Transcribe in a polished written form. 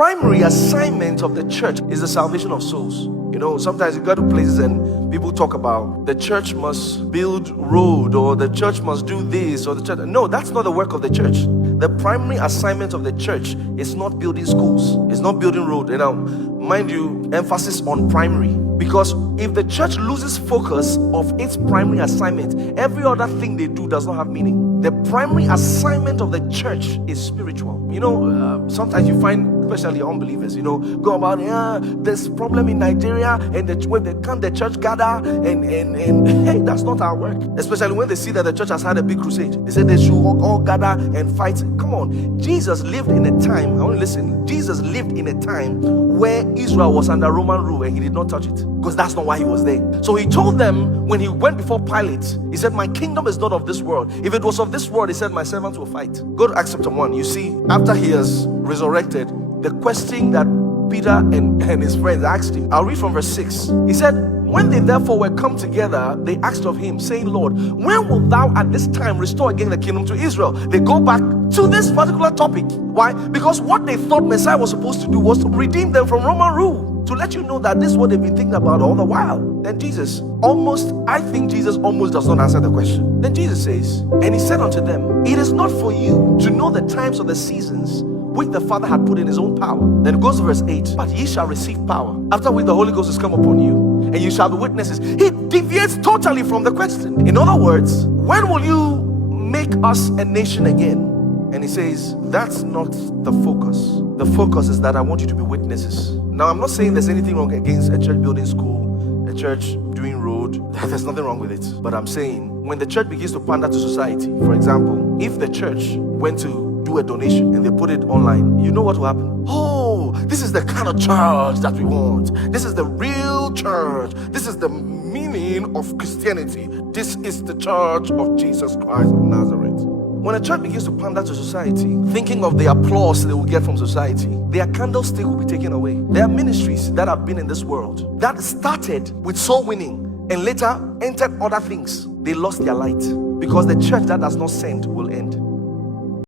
primary assignment of the church is the salvation of souls. You know, sometimes you go to places and people talk about the church must build road, or the church must do this, or the church. No, that's not the work of the church. The primary assignment of the church is not building schools. It's not building road. You know, mind you, emphasis on primary. Because if the church loses focus of its primary assignment, every other thing they do does not have meaning. The primary assignment of the church is spiritual. You know, sometimes you find, especially unbelievers, you know, go about, there's problem in Nigeria, and when they come, the church gather, and hey, that's not our work. Especially when they see that the church has had a big crusade. They say they should all gather and fight. Come on, Jesus lived in a time, I want to listen, Jesus lived in a time where Israel was under Roman rule, and he did not touch it, because that's not why he was there. So he told them, when he went before Pilate, he said, my kingdom is not of this world. If it was of this world, he said, my servants will fight. Go to Acts chapter 1. You see, after he has resurrected, the question that Peter and his friends asked him, I'll read from verse 6. He said, when they therefore were come together, they asked of him, saying, Lord, when wilt thou at this time restore again the kingdom to Israel? They go back to this particular topic. Why? Because what they thought Messiah was supposed to do was to redeem them from Roman rule. To let you know that this is what they've been thinking about all the while. Then I think Jesus almost does not answer the question. Then Jesus says, and he said unto them, it is not for you to know the times or the seasons which the Father had put in his own power. Then it goes to verse 8. But ye shall receive power, after which the Holy Ghost has come upon you, and you shall be witnesses. He deviates totally from the question. In other words, when will you make us a nation again? And he says, that's not the focus. The focus is that I want you to be witnesses. Now, I'm not saying there's anything wrong against a church building school, a church doing road. There's nothing wrong with it. But I'm saying, when the church begins to pander to society, for example, if the church went to do a donation and they put it online, you know what will happen? Oh, this is the kind of church that we want. This is the real church. This is the meaning of Christianity. This is the church of Jesus Christ of Nazareth. When a church begins to pander to society, thinking of the applause they will get from society, their candlestick will be taken away. There are ministries that have been in this world that started with soul winning and later entered other things. They lost their light because the church that does not send will